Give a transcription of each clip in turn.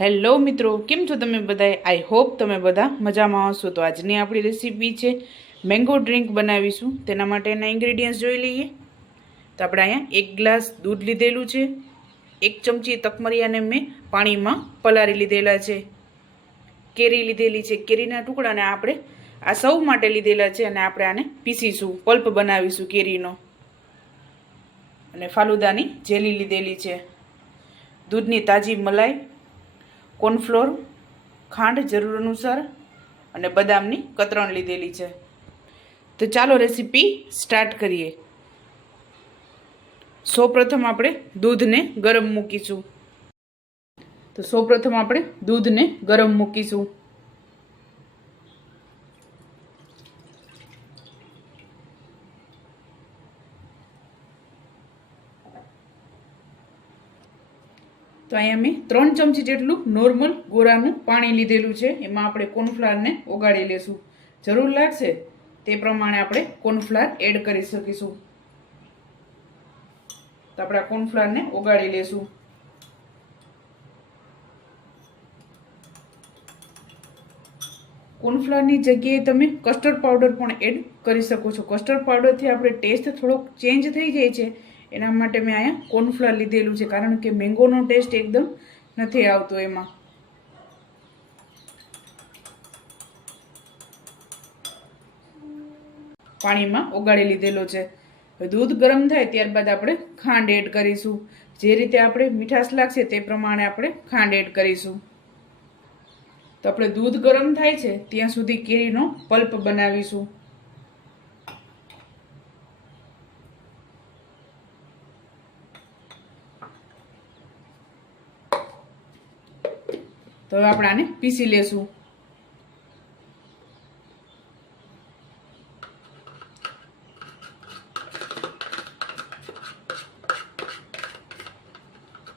Hello મિત્રો, કેમ છો તમે બધા? આઈ હોપ તમે બધા મજામાં હશો. તો આજની આપણી રેસીપી છે મેંગો ડ્રિંક બનાવીશું. તેના માટેના ઇન્ગ્રેડિયન્ટ્સ જોઈ લઈએ. તો આપણે અહીંયા 1 ગ્લાસ દૂધ લીધેલું છે, 1 ચમચી તકમરિયાને મેં પાણીમાં પલાળી લીધેલા છે, કેરી લીધેલી છે, કેરીના ટુકડાને આપણે આ સૌ માટે લીધેલા છે અને આપણે આને પીસીશું, પલ્પ બનાવીશું કેરીનો. અને ફાલુદાની જેલી લીધેલી છે, દૂધની તાજી મલાઈ, કોર્નફ્લોર, ખાંડ જરૂર અનુસાર અને બદામની કતરણ લીધેલી છે. તો ચાલો રેસીપી સ્ટાર્ટ કરીએ. સૌપ્રથમ આપણે દૂધને ગરમ મૂકીશું. તો સૌપ્રથમ આપણે દૂધને ગરમ મૂકીશું. તો અહીંયા મેં 3 ચમચી જેટલું નોર્મલ ગોરાનું પાણી લીધેલું છે. એમાં આપણે કોર્નફ્લાવરને ઓગાળી લેશું. જરૂર લાગશે તે પ્રમાણે આપણે કોર્નફ્લાવર એડ કરી શકીશું. તો આપણે આ કોર્નફ્લાવરને ઓગાળી લેશું. કોર્નફ્લાવરની જગ્યાએ તમે કસ્ટર્ડ પાવડર પણ એડ કરી શકો છો. કસ્ટર્ડ પાવડરથી આપણે ટેસ્ટ થોડોક ચેન્જ થઈ જાય છે. એના માટે મેં અહીંયા કોર્નફ્લાવર લીધેલું છે, કારણ કે મેંગોનો ટેસ્ટ એકદમ નથી આવતો એમાં. પાણીમાં ઓગાળી લીધેલો છે. દૂધ ગરમ થાય ત્યારબાદ આપણે ખાંડ એડ કરીશું. જે રીતે આપણે મીઠાશ લાગશે તે પ્રમાણે આપણે ખાંડ એડ કરીશું. તો આપણે દૂધ ગરમ થાય છે ત્યાં સુધી કેરીનો પલ્પ બનાવીશું. તો હવે આપણે આને પીસી લેશું.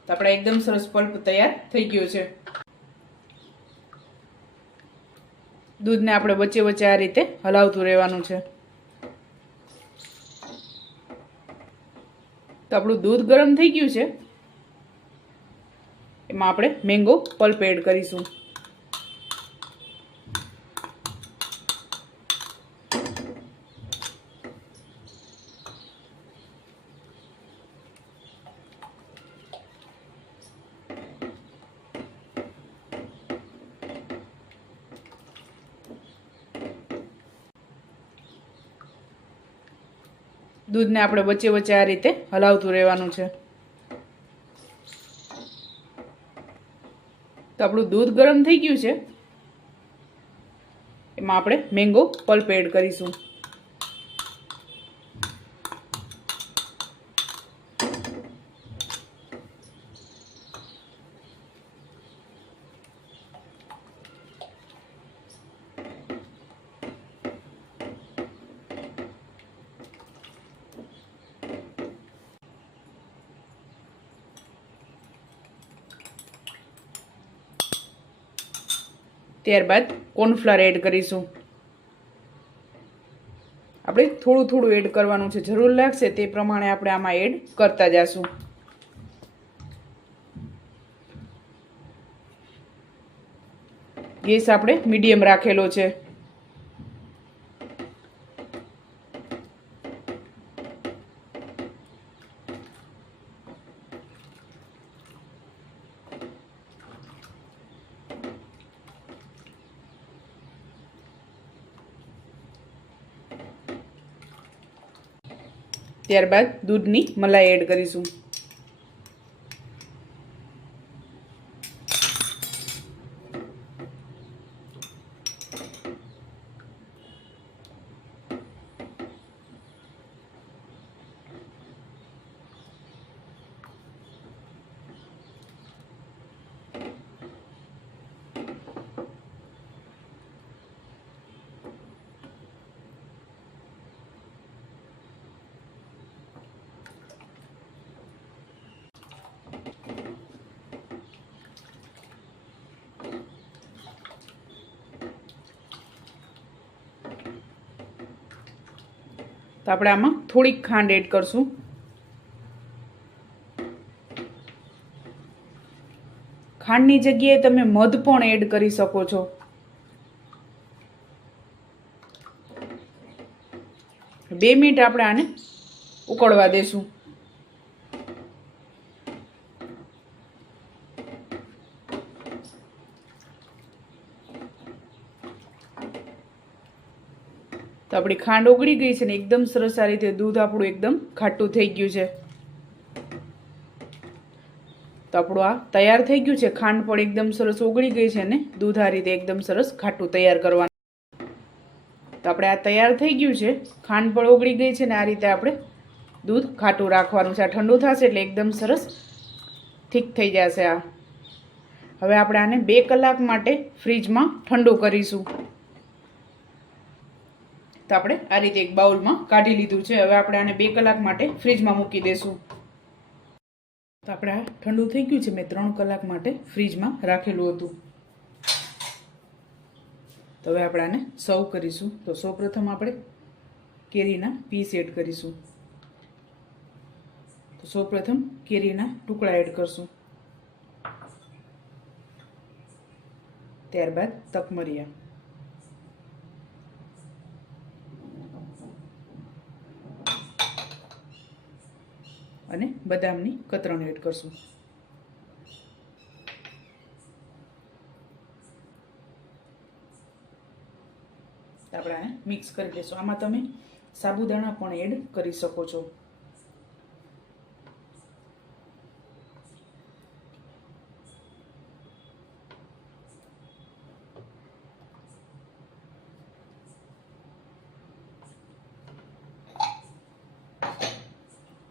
તો આપણે એકદમ સરસ પલ્પ તૈયાર થઈ ગયો છે. દૂધને આપણે વચ્ચે વચ્ચે આ રીતે હલાવતું રહેવાનું છે. તો આપણું દૂધ ગરમ થઈ ગયું છે. એમાં આપણે મેંગો પલ્પ એડ કરીશું. દૂધને આપણે વચ્ચે વચ્ચે આ રીતે હલાવતું રહેવાનું છે. તો આપણું દૂધ ગરમ થઈ ગયું છે. એમાં આપણે મેંગો પલ્પ એડ કરીશું. ત્યારબાદ કોર્નફ્લાવર એડ કરીશું. આપણે થોડું થોડું એડ કરવાનું છે. જરૂર લાગશે તે પ્રમાણે આપણે આમાં એડ કરતા જઈશું. ગેસ આપણે મીડિયમ રાખેલો છે. ત્યારબાદ દૂધની મલાઈ એડ કરીશું. તો આપણે આમાં થોડીક ખાંડ એડ કરશું. ખાંડની જગ્યાએ તમે મધ પણ એડ કરી શકો છો. બે મિનિટ આપણે આને ઉકળવા દેશું. તો આપણી ખાંડ ઓગળી ગઈ છે ને એકદમ સરસ આ રીતે દૂધ આપણું એકદમ ખાટું થઈ ગયું છે. તો આપણું આ તૈયાર થઈ ગયું છે. ખાંડ પણ એકદમ સરસ ઓગળી ગઈ છે ને દૂધ આ રીતે એકદમ સરસ ખાટું તૈયાર કરવાનું. તો આપણે આ તૈયાર થઈ ગયું છે. ખાંડ પણ ઓગળી ગઈ છે ને આ રીતે આપણે દૂધ ખાટું રાખવાનું છે. આ ઠંડુ થશે એટલે એકદમ સરસ ઠીક થઈ જશે આ. હવે આપણે આને 2 કલાક માટે ફ્રીજમાં ઠંડુ કરીશું. તો આપણે આ રીતે એક બાઉલમાં કાઢી લીધું છે. હવે આપણે આને 2 કલાક માટે ફ્રીજમાં મૂકી દઈશું. તો આપણે આ ઠંડુ થઈ ગયું છે. મેં 3 કલાક માટે ફ્રીજમાં રાખેલું હતું. તો હવે આપણે આને સર્વ કરીશું. તો સૌપ્રથમ આપણે કેરીના પીસ એડ કરીશું. તો સૌપ્રથમ કેરીના ટુકડા એડ કરશું. ત્યારબાદ તકમરિયા અને બદામની કતરણ એડ કરશું. આપણે આને મિક્સ કરી લઈશું. આમાં તમે સાબુદાણા પણ એડ કરી શકો છો.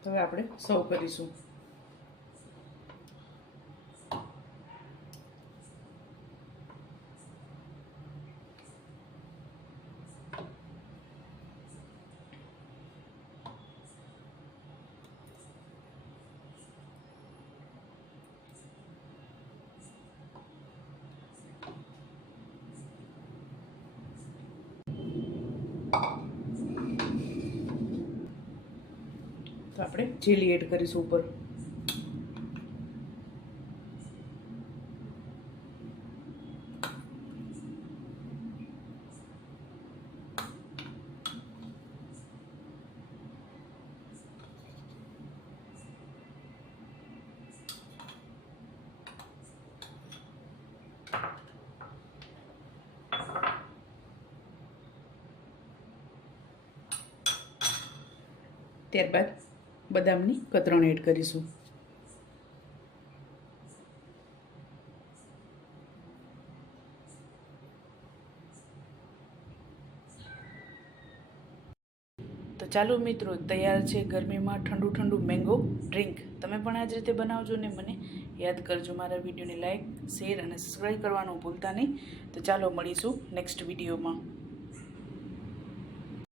તો હવે આપણે સર્વ કરીશું. તો આપણે જેલી એડ કરીશું ઉપર. ત્યારબાદ બદામની કતરણ એડ કરીશું. તો ચાલો મિત્રો, તૈયાર છે ગરમીમાં ઠંડુ ઠંડુ મેંગો ડ્રિંક. તમે પણ આ જ રીતે બનાવજો ને મને યાદ કરજો. મારા વિડીયોને લાઈક, શેર અને સબસ્ક્રાઈબ કરવાનું ભૂલતા નહીં. તો ચાલો મળીશું નેક્સ્ટ વિડીયોમાં.